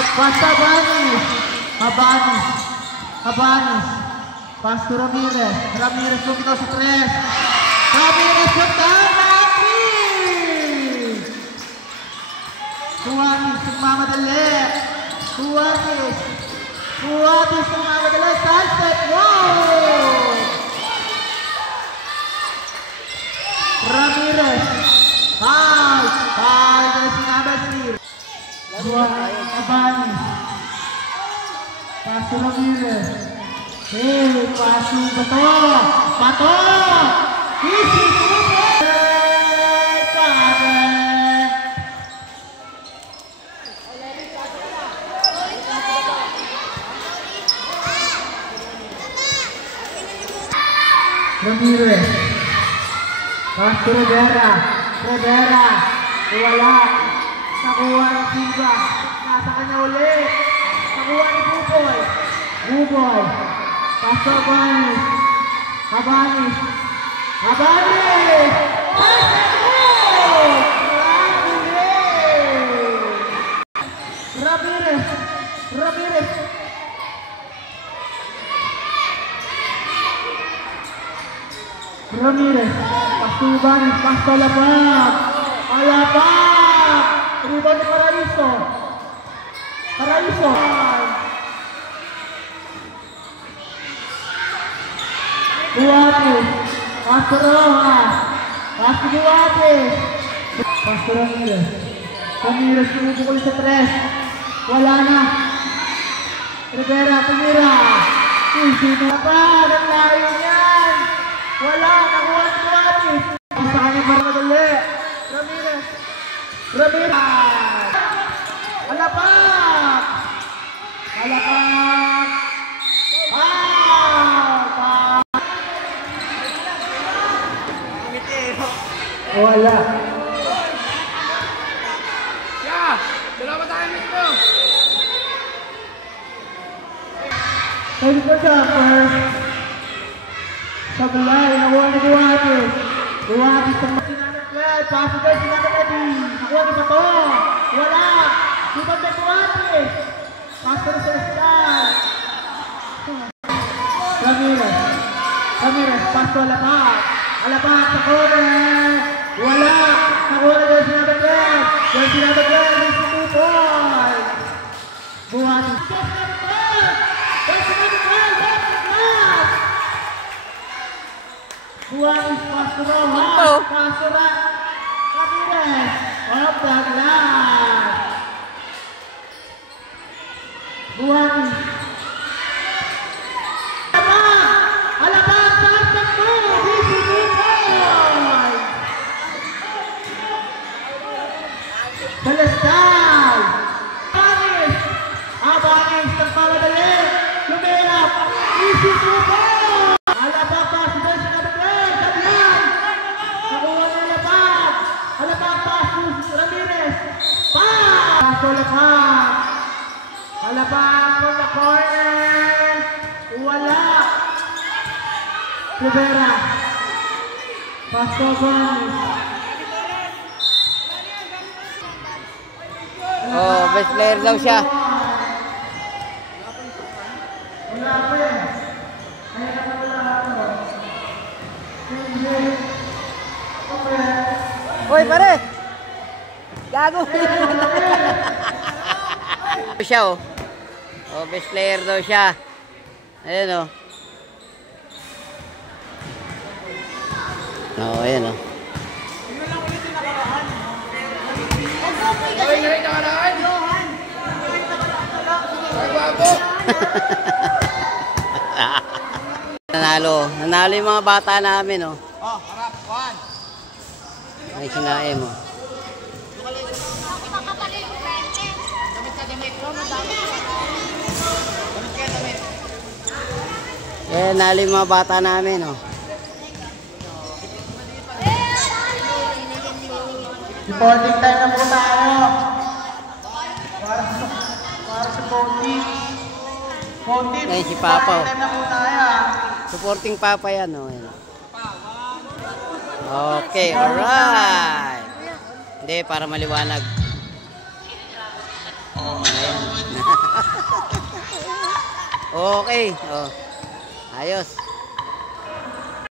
Pasa Habanes. Habanes. Pass to Ramirez. Ramirez lumitaw sa 3. Ramirez yung tama! 3! Suwanis, magmamadali. Suwanis, magmamadali. Sunset, wow! Ramirez. Foul na si Abasir. Habanes. Pass to Ramirez. Hey, paso Bato! Easy, Ramirez. Pass to Rivera. Wala. Nakuha ng Silva. Nasa kanya ulit. Nakuha ni Buboy. Pass to Habanes. Habanes! Pass and goal! Ramirez! Pass to Habanes. Pass to Alabang! Rebound ni Paraiso! Duarte, pass to Rojas, pass to Duarte, pass to Ramirez pinupukul sa 3, wala na, Rivera, tumira, easy na pa, ang layo niyan, wala, nakuha si Duarte, sa kanya para madali, Ramirez, Alapak, wala. Dalawa tayo nito. Pwede ko jumper. Sablay, nakuha ni Duarte sa sinanaglag. Paso tayo sinanaglag. Nakuha ni Bato. Wala. Ibang na Duarte. Paso na sa Escal. Ramirez, paso Alapak sa corner. Wala! Nakuha na dahil sinabaglag! May si Buboy! Buhati! Buhati! Pasto Rojas! Pasto na! Ramirez! Off the glass! Buhati! Alabang! Sunset mo! Easy Buboy! Celestal! Habanes! Nagpamadali! Lumelap! Easy Buboy! Alabang pass doon sa Nabaglag! Nabaglag! Nakuha na Alabang pass to Ramirez! Pass! Alabang from the corner! Wala! Rivera! Pass to Habanes! Oh, best player daw siya. Hoy, pare! Gago! siya, oh. Oh, best player daw siya. Ayan, oh. Oh, ayan, oh. Nanalo yung mga bata namin, oh. Oh, harap, 1. Ay, sinaim, oh. Eh, nanalo yung mga bata namin, oh. Reporting time na po tayo. Para sa voting. Ngayon si Papa, oh. Reporting time na po tayo. Supporting Papa yan, oh. Okay, alright. Hindi, para maliwanag. Ayan. Okay. Oh. Ayos.